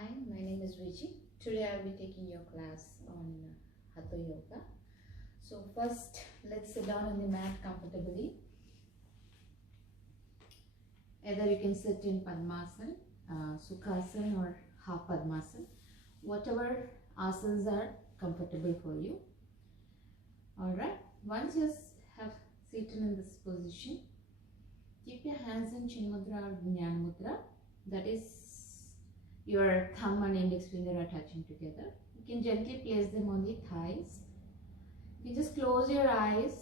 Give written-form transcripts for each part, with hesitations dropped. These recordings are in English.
Hi, my name is Viji. Today I will be taking your class on Hatha Yoga. So first, let's sit down on the mat comfortably. Either you can sit in Padmasana, Sukhasana or half Padmasana. Whatever asanas are comfortable for you. Alright, once you have seated in this position, keep your hands in Chin Mudra or Jnana Mudra. That is, your thumb and index finger are touching together. You can gently place them on the thighs. You can just close your eyes.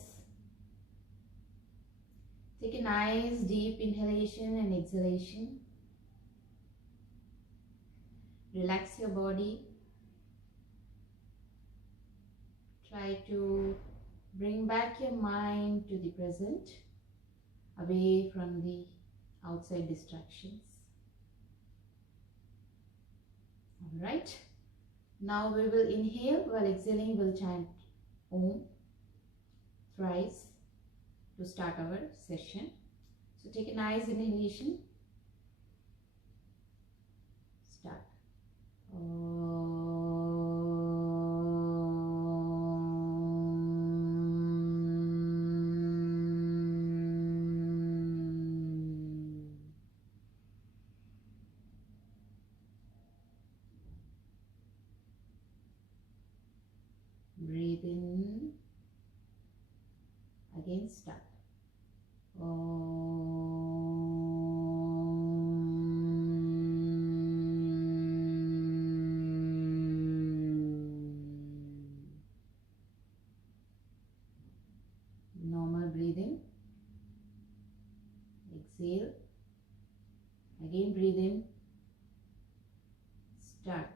Take a nice deep inhalation and exhalation. Relax your body. Try to bring back your mind to the present, away from the outside distractions. Alright, now we will inhale. While exhaling, we'll chant Om thrice to start our session. So take a nice inhalation. Start. Breathe in. Again start. Normal breathing. Exhale. Again breathe in. Start.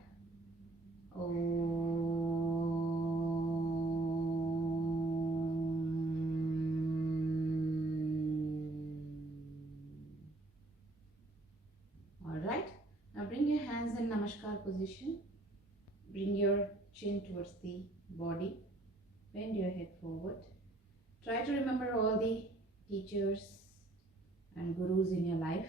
Alright, now bring your hands in Namaskar position. Bring your chin towards the body. Bend your head forward. Try to remember all the teachers and gurus in your life.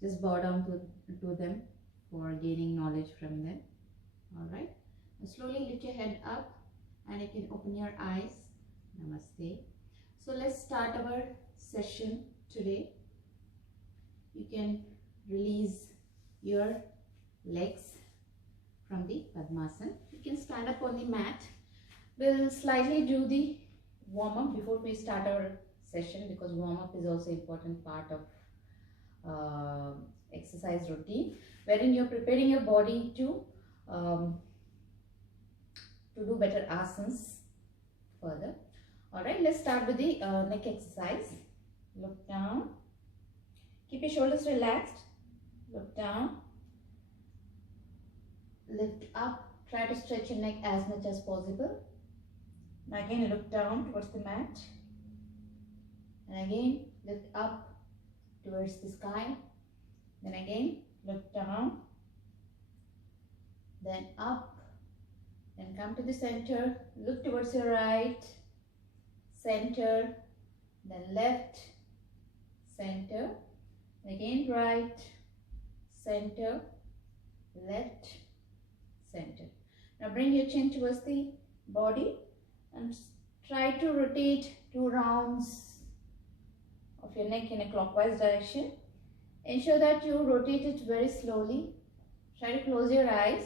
Just bow down to them for gaining knowledge from them. Alright, now slowly lift your head up and you can open your eyes. Namaste. So let's start our session today. You can release your legs from the Padmasana. You can stand up on the mat. We'll slightly do the warm-up before we start our session, because warm-up is also an important part of exercise routine, wherein you're preparing your body to do better asanas further. Alright, let's start with the neck exercise. Look down. Keep your shoulders relaxed. Look down. Lift up. Try to stretch your neck as much as possible. Now again look down towards the mat. And again lift up towards the sky. Then again look down. Then up. Then come to the center. Look towards your right. Center. Then left. Center. Again right, center, left, center. Now bring your chin towards the body and try to rotate 2 rounds of your neck in a clockwise direction. Ensure that you rotate it very slowly. Try to close your eyes.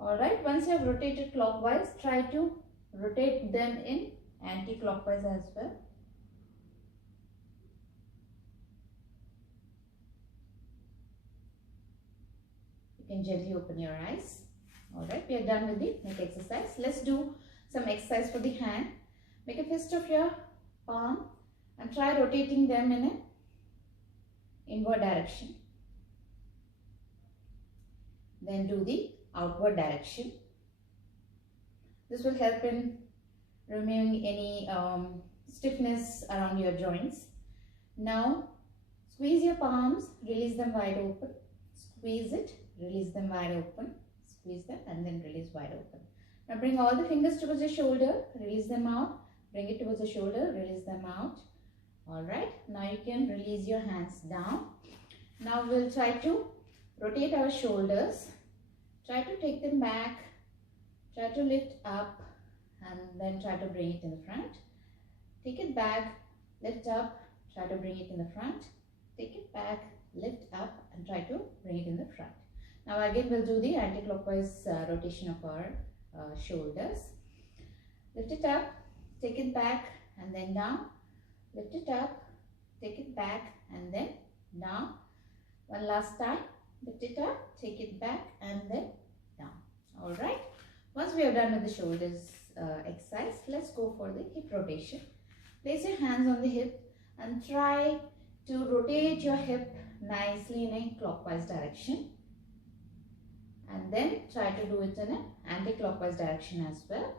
Alright, once you have rotated clockwise, try to rotate them in anti-clockwise as well. You can gently open your eyes. Alright, we are done with the neck exercise. Let's do some exercise for the hand. Make a fist of your palm and try rotating them in an inward direction. Then do the outward direction. This will help in removing any stiffness around your joints. Now squeeze your palms, release them wide open. Squeeze it. Release them wide open, squeeze them and then release wide open. Now bring all the fingers towards the shoulder, release them out, bring it towards the shoulder, release them out. Alright, now you can release your hands down Now we'll try to rotate our shoulders. Try to take them back. Try to lift up and then try to bring it in the front. Take it back, lift up, try to bring it in the front. Take it back, lift up and try to bring it in the front. Now again we'll do the anti-clockwise rotation of our shoulders. Lift it up, take it back and then down. Lift it up, take it back and then down. One last time. Lift it up, take it back and then down. Alright. Once we are done with the shoulders exercise, let's go for the hip rotation. Place your hands on the hip and try to rotate your hip nicely in a clockwise direction. And then try to do it in an anti-clockwise direction as well.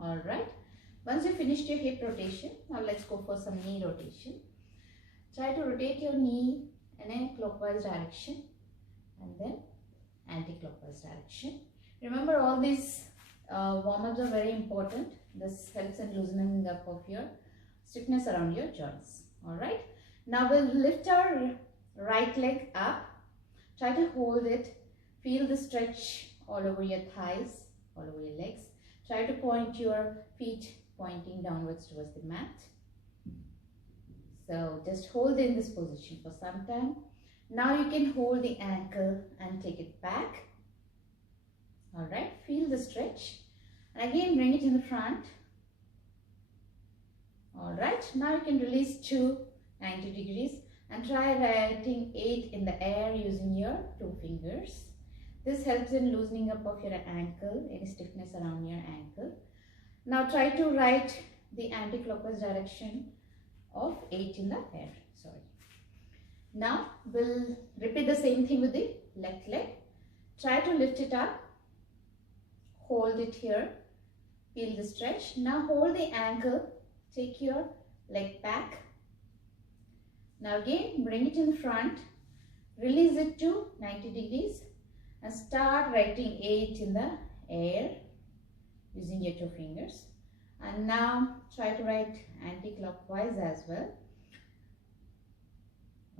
Alright. Once you finished your hip rotation, now let's go for some knee rotation. Try to rotate your knee in a clockwise direction and then anti-clockwise direction. Remember, all these warm-ups are very important. This helps in loosening up of your stiffness around your joints. Alright. Now we'll lift our right leg up. Try to hold it. Feel the stretch all over your thighs, all over your legs. Try to point your feet pointing downwards towards the mat. So just hold in this position for some time. Now you can hold the ankle and take it back. Alright, feel the stretch. And again bring it in the front. Alright, now you can release to 90 degrees and try writing 8 in the air using your 2 fingers. This helps in loosening up of your ankle, any stiffness around your ankle. Now try to write the anti-clockwise direction of 8 in the air. Now we'll repeat the same thing with the left leg. Try to lift it up. Hold it here. Feel the stretch. Now hold the ankle. Take your leg back. Now again bring it in the front. Release it to 90 degrees. And start writing 8 in the air using your 2 fingers. And now try to write anti-clockwise as well.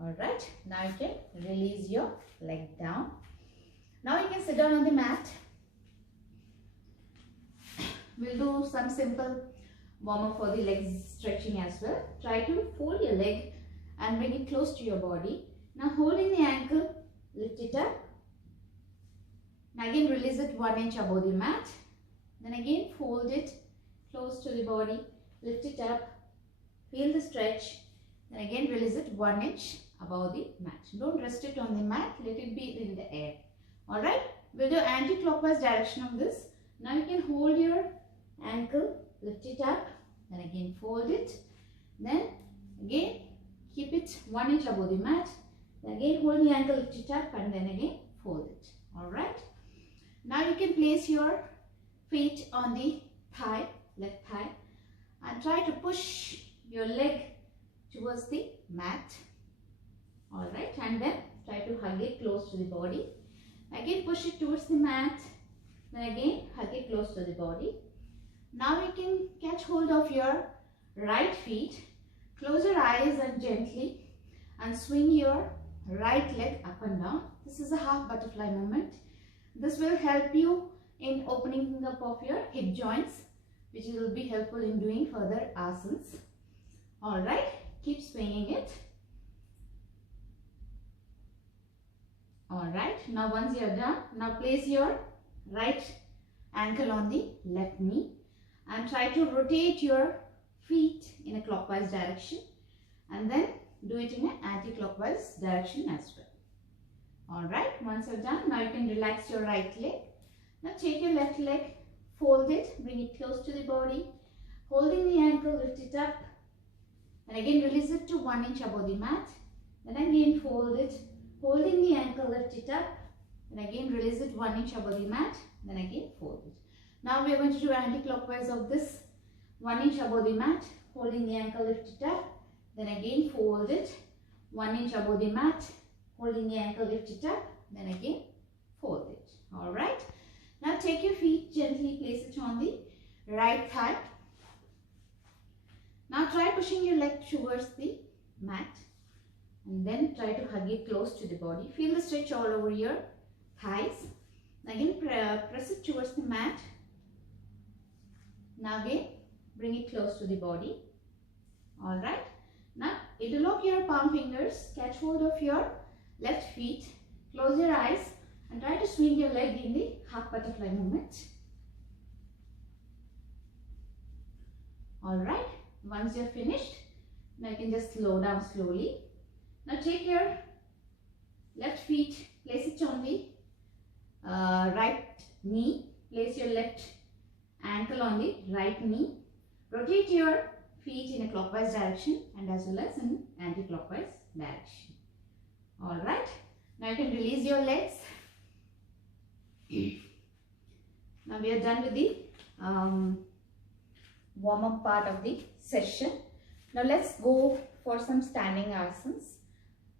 Alright, now you can release your leg down. Now you can sit down on the mat. We'll do some simple warm-up for the legs stretching as well. Try to fold your leg and bring it close to your body. Now holding the ankle, lift it up. Now again release it 1 inch above the mat. Then again fold it close to the body, lift it up, feel the stretch. Then again release it 1 inch above the mat. Don't rest it on the mat, let it be in the air. Alright, we'll do anti-clockwise direction of this. Now you can hold your ankle, lift it up, then again fold it. Then again keep it 1 inch above the mat. Then again hold the ankle, lift it up and then again fold it. Alright. Now you can place your feet on the thigh, left thigh, and try to push your leg towards the mat. Alright, and then try to hug it close to the body. Again push it towards the mat. Then again hug it close to the body. Now you can catch hold of your right feet. Close your eyes and gently and swing your right leg up and down. This is a half butterfly movement. This will help you in opening up of your hip joints, which will be helpful in doing further asanas. Alright, keep swinging it. Alright, now once you are done, now place your right ankle on the left knee and try to rotate your feet in a clockwise direction and then do it in an anti-clockwise direction as well. Alright, once you're done, now you can relax your right leg. Now take your left leg, fold it, bring it close to the body, holding the ankle, lift it up and again release it to 1 inch above the mat. Then again fold it, holding the ankle, lift it up and again release it 1 inch above the mat. Then again fold it. Now we are going to do anti-clockwise of this 1 inch above the mat, holding the ankle, lift it up, then again fold it 1 inch above the mat, holding the ankle, lift it up, then again fold it. Alright. Now take your feet, gently place it on the right thigh. Now try pushing your leg towards the mat. and then try to hug it close to the body. Feel the stretch all over your thighs. Again, press it towards the mat. Now again, bring it close to the body. Alright. Now, interlock your palm fingers, catch hold of your left feet, close your eyes and try to swing your leg in the half butterfly movement. Alright. Once you're finished, now you can just slow down slowly. Now take your left feet, place it on the right knee, place your left ankle on the right knee, rotate your feet in a clockwise direction and as well as in anti-clockwise direction. Alright, now you can release your legs. Now we are done with the warm-up part of the session. Now let's go for some standing asanas.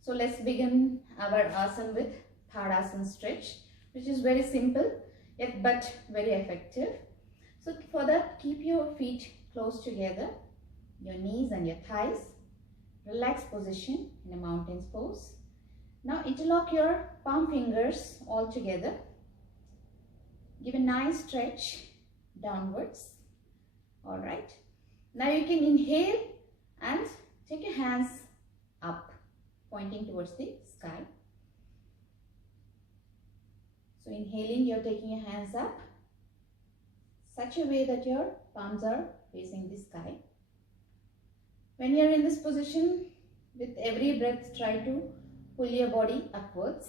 So let's begin our asana with Tadasana stretch, which is very simple yet but very effective. So for that, keep your feet close together, your knees and your thighs. Relaxed position in a mountain's pose. Now interlock your palm fingers all together. Give a nice stretch downwards. Alright. Now you can inhale and take your hands up, pointing towards the sky. So inhaling, you're taking your hands up such a way that your palms are facing the sky. When you're in this position, with every breath, try to pull your body upwards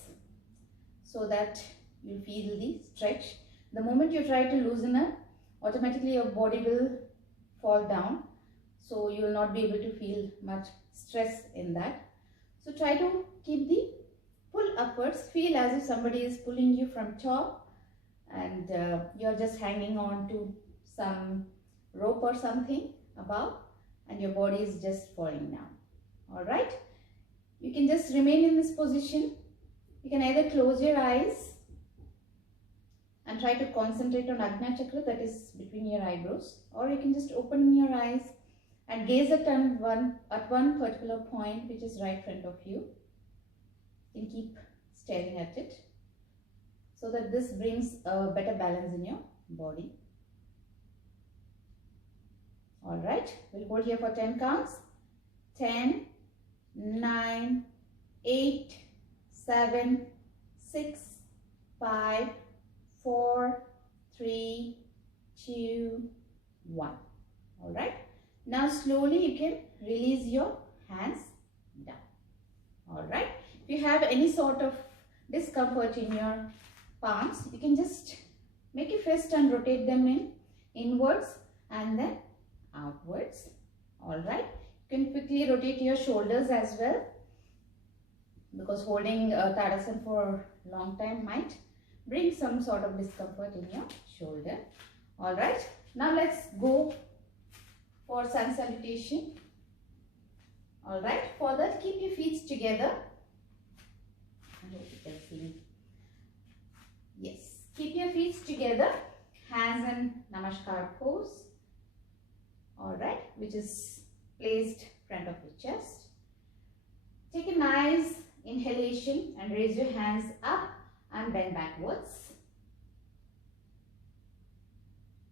so that you feel the stretch. The moment you try to loosen up, automatically your body will fall down. So you will not be able to feel much stress in that. So try to keep the pull upwards. Feel as if somebody is pulling you from top and you're just hanging on to some rope or something above and your body is just falling down. Alright. You can just remain in this position. You can either close your eyes and try to concentrate on Ajna Chakra, that is between your eyebrows, or you can just open your eyes and gaze at one particular point which is right in front of you. You can keep staring at it so that this brings a better balance in your body. Alright, we'll hold here for 10 counts. 10, 9, 8, 7, 6, 5, 4, 3, 2, 1. Alright. Now slowly you can release your hands down. Alright. If you have any sort of discomfort in your palms, you can just make a fist and rotate them inwards and then outwards. Alright. You can quickly rotate your shoulders as well, because holding Tadasana for a long time might bring some sort of discomfort in your shoulder. Alright. Now let's go for sun salutation. Alright. For that, keep your feet together. I hope you can see. Yes. Keep your feet together. Hands in Namaskar pose. Alright. Which is placed front of the chest. Take a nice inhalation and raise your hands up and bend backwards.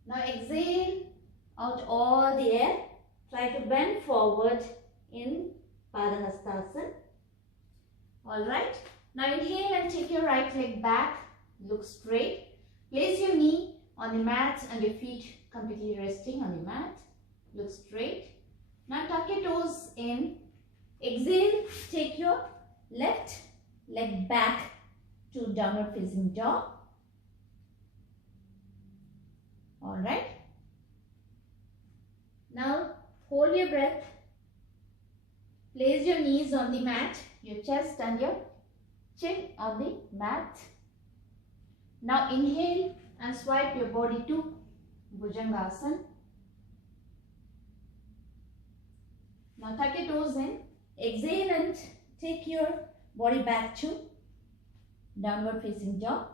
Now exhale out all the air. Try to bend forward in Padahastasana. Alright. Now inhale and take your right leg back. Look straight. Place your knee on the mat and your feet completely resting on the mat. Look straight. Now tuck your toes in. Exhale. Take your left leg back to downward facing dog. Alright. Now hold your breath. Place your knees on the mat, your chest and your chin on the mat. Now inhale and swipe your body to Bhujangasana. Now tuck your toes in. Exhale and take your body back to downward facing dog.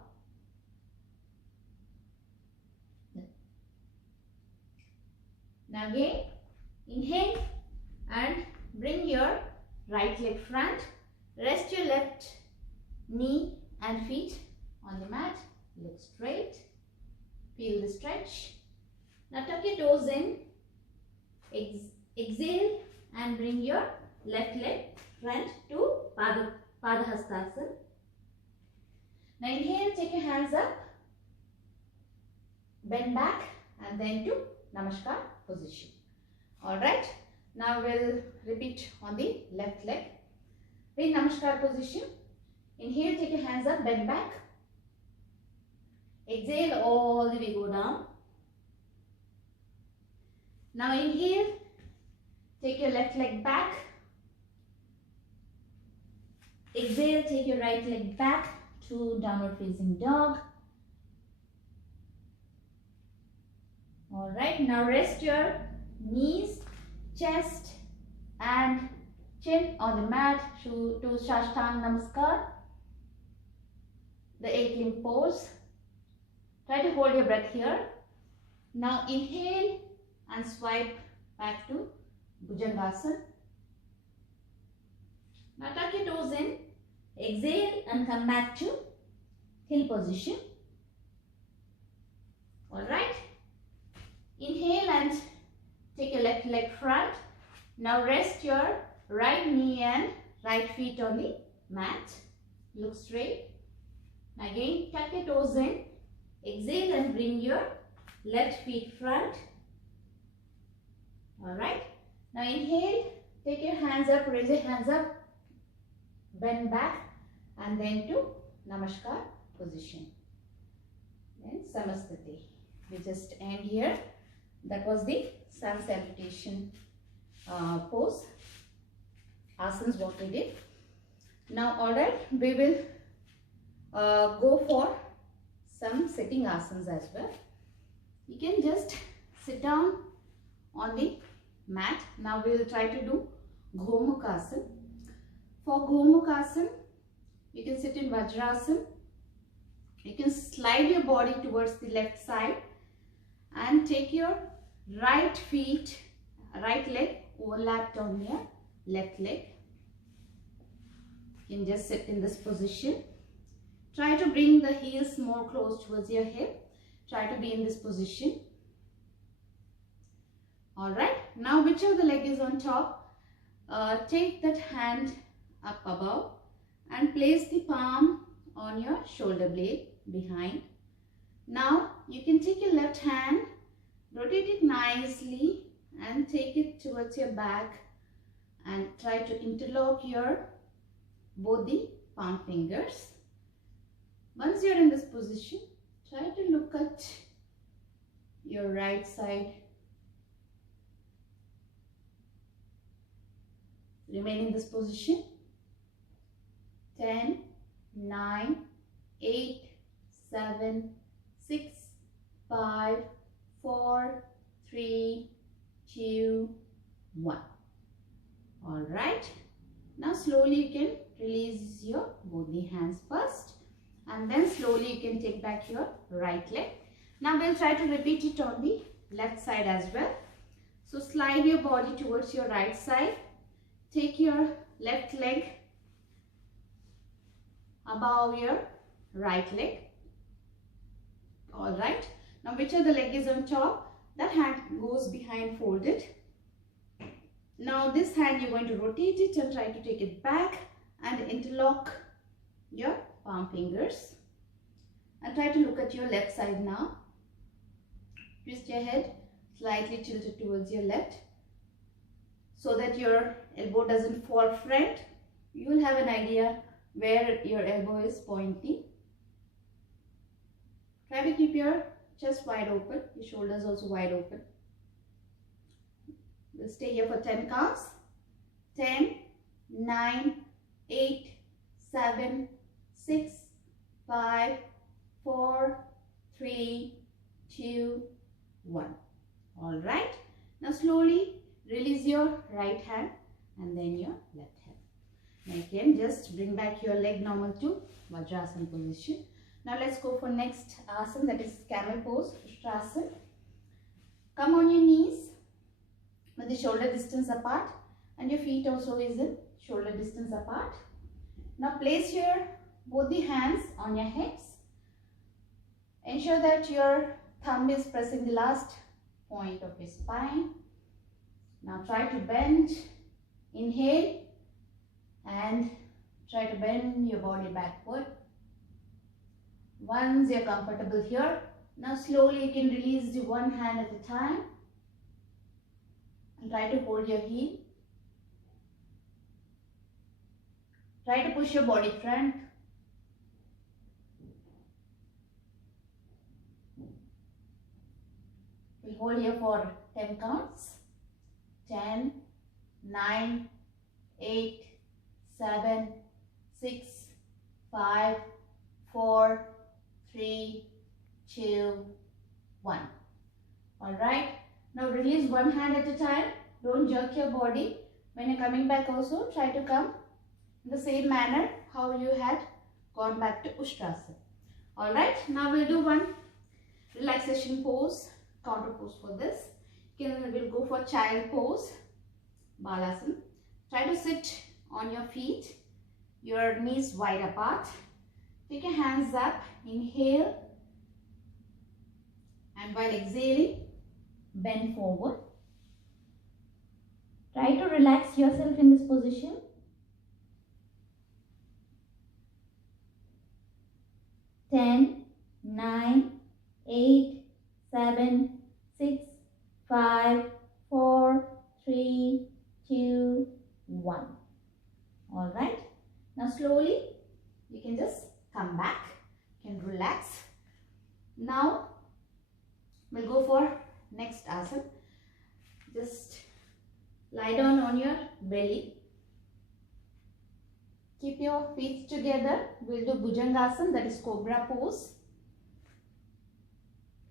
Now again, inhale and bring your right leg front Rest your left knee and feet on the mat. Look straight. Feel the stretch. Now tuck your toes in. Exhale and bring your left leg front to Padahastasana. Now inhale, take your hands up. Bend back and then to Namaskar position. Alright. Now we'll repeat on the left leg. In Namaskar position. Inhale, take your hands up, bend back. Exhale, all the way go down. Now inhale, take your left leg back. Exhale, take your right leg back to downward facing dog. Alright, now rest your knees, chest and chin on the mat to Shashtang Namaskar, the 8 limb pose. Try to hold your breath here. Now inhale and swipe back to Bhujangasana. Now tuck your toes in, exhale and come back to hill position. Alright. Inhale and take your left leg front. Now rest your right knee and right feet on the mat. Look straight. Again, tuck your toes in. Exhale and bring your left feet front. Alright. Now inhale. Take your hands up. Raise your hands up. Bend back. And then to Namaskar position. Then Samastati. We just end here. That was the sun salutation pose. Asanas what we did. Now alright, we will go for some sitting asanas as well. You can just sit down on the mat. Now we will try to do Gomukhasana. For Gomukhasana, you can sit in Vajrasana. You can slide your body towards the left side and take your right leg overlapped on your left leg. You can just sit in this position. Try to bring the heels more close towards your hip. Try to be in this position. Alright, now whichever the leg is on top, take that hand up above and place the palm on your shoulder blade behind. Now you can take your left hand, rotate it nicely and take it towards your back and try to interlock both the palm fingers. Once you are in this position, try to look at your right side. Remain in this position. 10, 9, 8, 7, 6, 5, 4, 3, 2, 1. Alright. Now slowly you can release your both the hands first. And then slowly you can take back your right leg. Now we'll try to repeat it on the left side as well. So slide your body towards your right side. Take your left leg above your right leg. Alright. Now whichever the leg is on top, that hand goes behind folded. Now this hand you're going to rotate it and try to take it back and interlock your palm fingers. And try to look at your left side now. Twist your head slightly tilted towards your left so that your elbow doesn't fall front. You will have an idea where your elbow is pointing. Try to keep your chest wide open, your shoulders also wide open. We'll stay here for 10 counts. 10, 9, 8, 7, 6, 5, 4, 3, 2, 1. Alright. Now slowly release your right hand and then your left hand. Now again just bring back your leg normal to Vajrasana position. Now let's go for next asana, that is camel pose, Ustrasana. Come on your knees with the shoulder distance apart and your feet also is in shoulder distance apart. Now place both the hands on your hips. Ensure that your thumb is pressing the last point of your spine. Now try to bend. Inhale and try to bend your body backward. Once you're comfortable here, now slowly you can release the one hand at a time and try to hold your heel. Try to push your body front. We'll hold here for 10 counts. 10, 9, 8, 7, 6, 5, 4, 3, 2, 1. Alright. Now release one hand at a time. Don't jerk your body. When you're coming back also, try to come in the same manner how you had gone back to Ustrasana. Alright. Now we'll do one relaxation pose, counter pose for this. We'll go for child pose, Balasana. Try to sit on your feet, your knees wide apart. Take your hands up, inhale, and while exhaling, bend forward. Try to relax yourself in this position. Ten, 9, 8, 7, 6, 5, 4, 3, 2, 1. Alright. Now slowly you can just come back, you can relax. Now we'll go for next asana. Just lie down on your belly. Keep your feet together. We'll do Bhujangasana, that is cobra pose.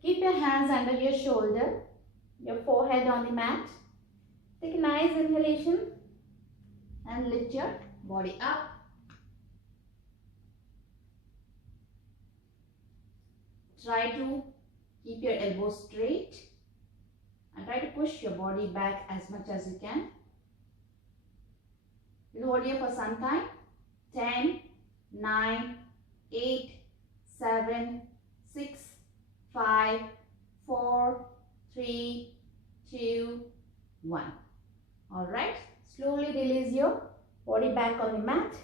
Keep your hands under your shoulder, your forehead on the mat. Take a nice inhalation and lift your body up. Try to keep your elbows straight and try to push your body back as much as you can. We'll hold here for some time. 10, 9, 8, 7, 6, 5, 4, 3, 2, 1. Alright. Slowly release your body back on the mat.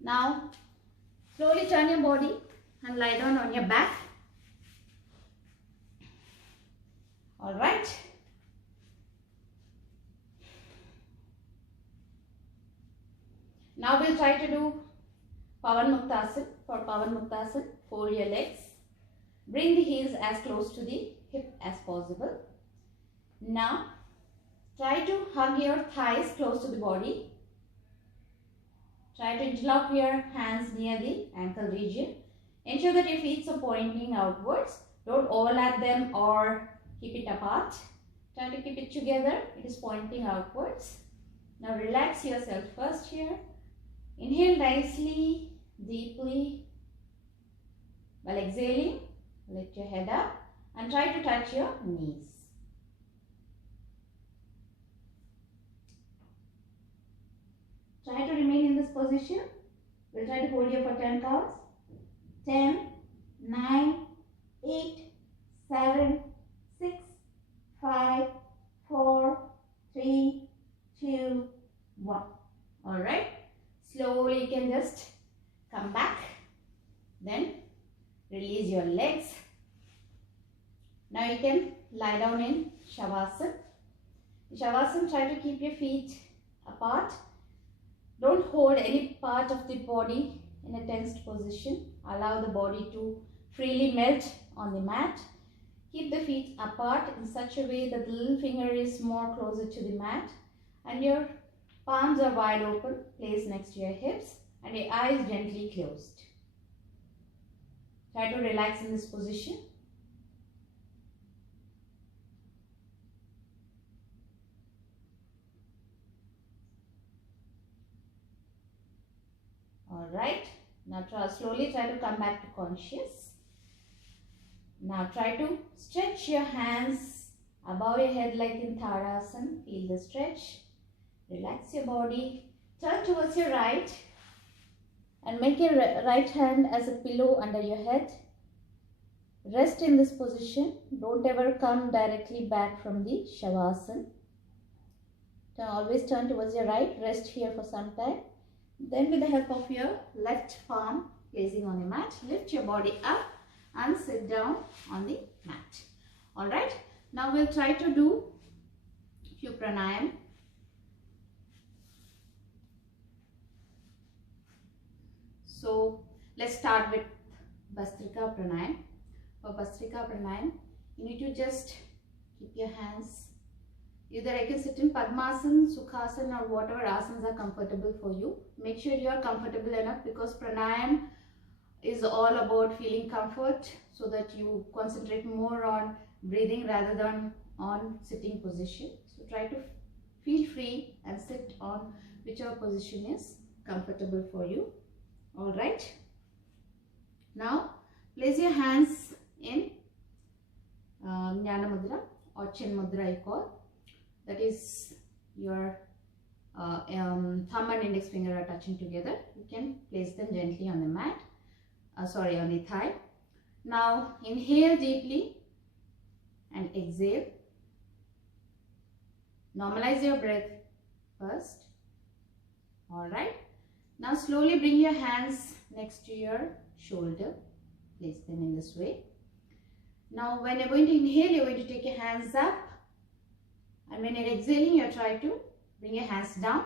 Now, slowly turn your body and lie down on your back. Alright. Now we'll try to do Pavan Muktasana. For Pavan Muktasana, fold your legs. Bring the heels as close to the hip as possible. Now, try to hug your thighs close to the body. Try to interlock your hands near the ankle region. Ensure that your feet are pointing outwards. Don't overlap them or keep it apart. Try to keep it together. It is pointing outwards. Now relax yourself first here. Inhale nicely, deeply. While exhaling, lift your head up and try to touch your knees. Try to remain in this position. We'll try to hold here for 10 counts. 10, 9, 8, 7, 6, 5, 4, 3, 2, 1. Alright. Slowly you can just come back. Then release your legs. Now you can lie down in Shavasana. In Shavasana, try to keep your feet apart. Don't hold any part of the body in a tensed position. Allow the body to freely melt on the mat. Keep the feet apart in such a way that the little finger is more closer to the mat and your palms are wide open, placed next to your hips and your eyes gently closed. Try to relax in this position. Alright, now slowly try to come back to conscious. Now try to stretch your hands above your head like in Tadasana. Feel the stretch. Relax your body. Turn towards your right. And make your right hand as a pillow under your head. Rest in this position. Don't ever come directly back from the Shavasana. Always turn towards your right. Rest here for some time. Then with the help of your left palm placing on the mat, lift your body up and sit down on the mat. Alright. Now we'll try to do few pranayam. So let's start with Bhastrika Pranayam. For Bhastrika Pranayam, you need to just keep your hands. Either I can sit in Padmasana, Sukhasana or whatever asanas are comfortable for you. Make sure you are comfortable enough because pranayam is all about feeling comfort so that you concentrate more on breathing rather than on sitting position. So try to feel free and sit on whichever position is comfortable for you. Alright. Now place your hands in Jnana Mudra or Chin Mudra I call. That is your thumb and index finger are touching together. You can place them gently on the mat, on the thigh. Now inhale deeply and exhale. Normalize your breath first. Alright. Now slowly bring your hands next to your shoulder. Place them in this way. Now when you're going to inhale, you're going to take your hands up. And when you're exhaling, you try to bring your hands down.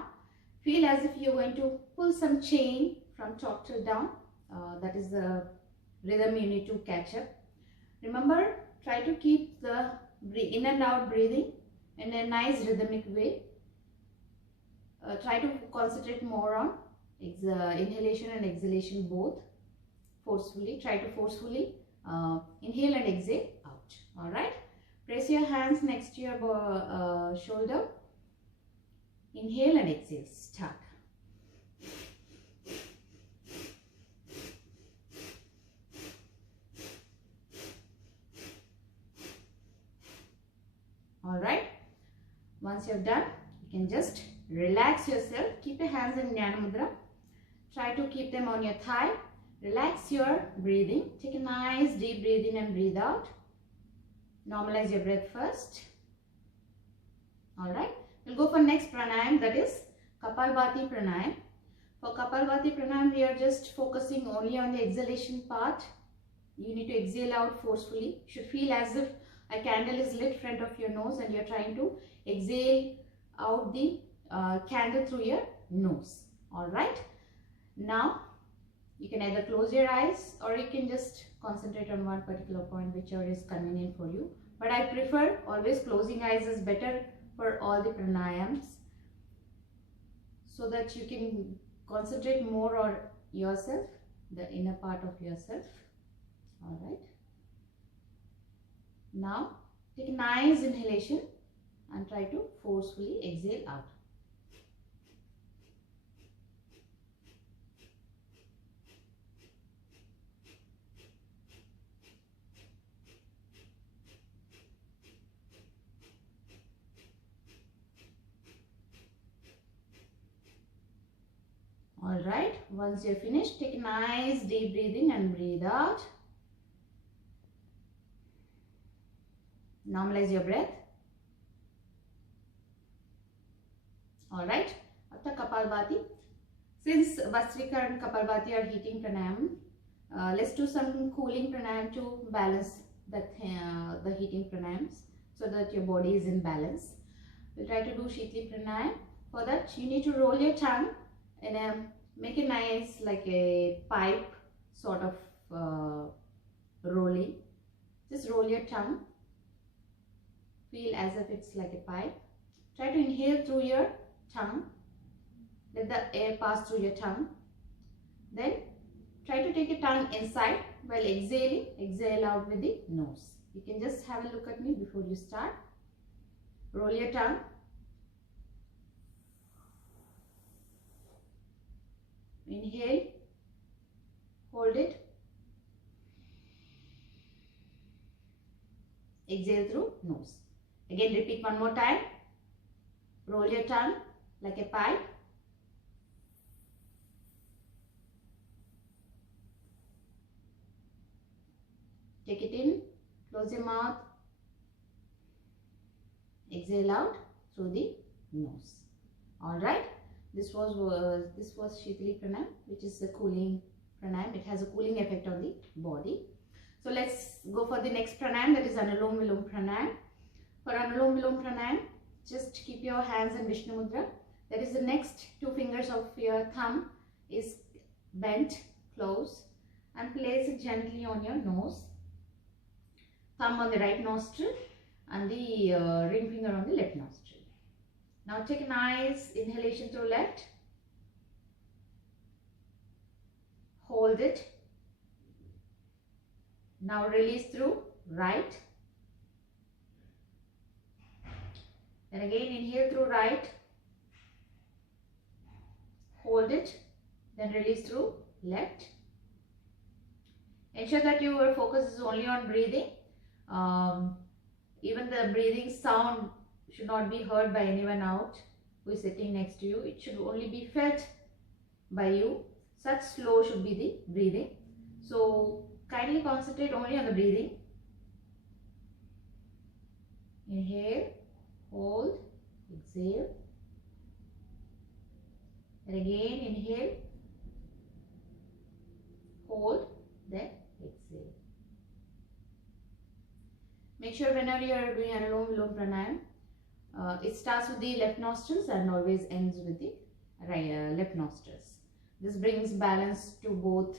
Feel as if you're going to pull some chain from top to down. That is the rhythm you need to catch up. Remember, try to keep the in and out breathing in a nice rhythmic way. Try to concentrate more on inhalation and exhalation both. Forcefully, try to forcefully inhale and exhale out. Alright. Press your hands next to your shoulder. Inhale and exhale. Start. Alright. Once you're done, you can just relax yourself. Keep your hands in Jnana Mudra. Try to keep them on your thigh. Relax your breathing. Take a nice deep breath in and breathe out. Normalize your breath first. Alright. We'll go for next pranayam, that is Kapalbhati Pranayam. For Kapalbhati Pranayam, we are just focusing only on the exhalation part. You need to exhale out forcefully. You should feel as if a candle is lit in front of your nose and you're trying to exhale out the candle through your nose. Alright. Now, you can either close your eyes or you can just concentrate on one particular point, whichever is convenient for you. But I prefer always closing eyes is better for all the pranayams so that you can concentrate more on yourself, the inner part of yourself. Alright. Now, take a nice inhalation and try to forcefully exhale out. Alright, once you're finished, take a nice deep breath in and breathe out. Normalize your breath. Alright, after Kapalbhati, since Bhastrika and Kapalbhati are heating pranayam, let's do some cooling pranayam to balance that, the heating pranayams so that your body is in balance. We'll try to do Shitli pranayam. For that, you need to roll your tongue and make a nice like a pipe sort of rolling. Just roll your tongue. Feel as if it's like a pipe. Try to inhale through your tongue. Let the air pass through your tongue. Then try to take your tongue inside while exhaling. Exhale out with the nose. You can just have a look at me before you start. Roll your tongue. Inhale. Hold it. Exhale through nose. Again repeat one more time. Roll your tongue like a pipe. Take it in, close your mouth, exhale out through the nose. Alright, this was Shitali Pranayam, which is a cooling pranayam. It has a cooling effect on the body. So let's go for the next pranayam, that is Anulom Vilom Pranayam. For Anulom Vilom Pranayam, just keep your hands in Vishnu Mudra. That is, the next two fingers of your thumb is bent close, and place it gently on your nose. Thumb on the right nostril and the ring finger on the left nostril. Now take a nice inhalation through left. Hold it. Now release through right. Then again inhale through right. Hold it. Then release through left. Ensure that your focus is only on breathing. Even the breathing sound should not be heard by anyone out who is sitting next to you. It should only be felt by you. Such slow should be the breathing. So kindly concentrate only on the breathing. Inhale, hold, exhale. And again inhale, hold, then exhale. Make sure whenever you are doing Anulom Vilom Pranayam, it starts with the left nostrils and always ends with the left nostrils. This brings balance to both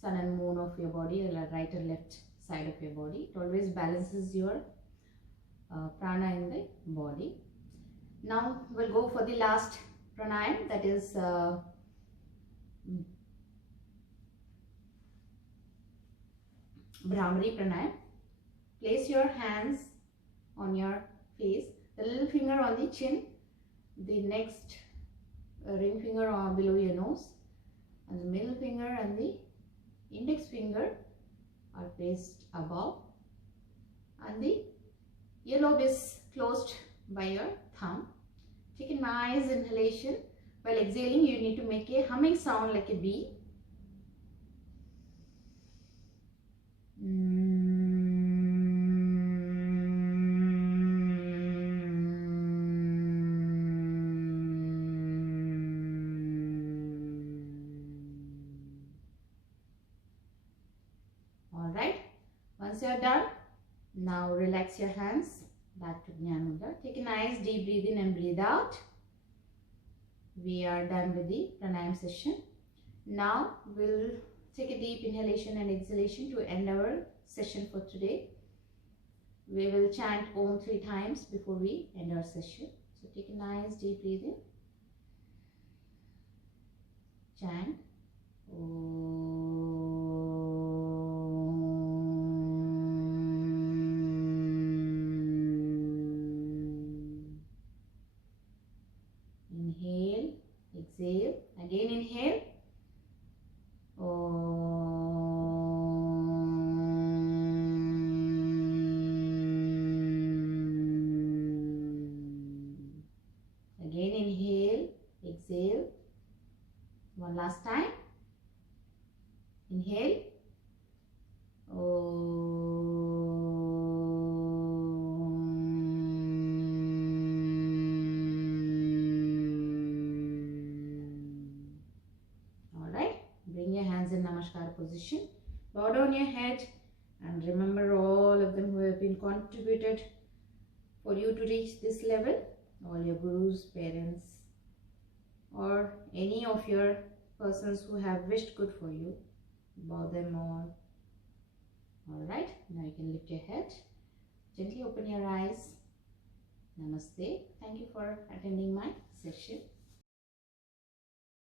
sun and moon of your body, right or left side of your body. It always balances your prana in the body. Now we'll go for the last pranayam, that is Bhramari Pranayam. Place your hands on your face, the little finger on the chin, the next ring finger on below your nose, and the middle finger and the index finger are placed above, and the earlobe is closed by your thumb. Take a nice inhalation. While exhaling, you need to make a humming sound like a bee. Alright, once you are done, now relax your hands back to Jnana Mudra. Take a nice deep breathe in and breathe out. We are done with the pranayam session. Now we'll take a deep inhalation and exhalation to end our session for today. We will chant Om 3 times before we end our session. So take a nice deep breath in. Chant Om. Inhale, exhale. Again inhale. Again inhale, exhale. One last time. Inhale. Alright, bring your hands in Namaskar position. Bow down your head and remember all of them who have been contributed for you to reach this level. All your gurus, parents, or any of your persons who have wished good for you. Bow them all. Alright, now you can lift your head. Gently open your eyes. Namaste. Thank you for attending my session.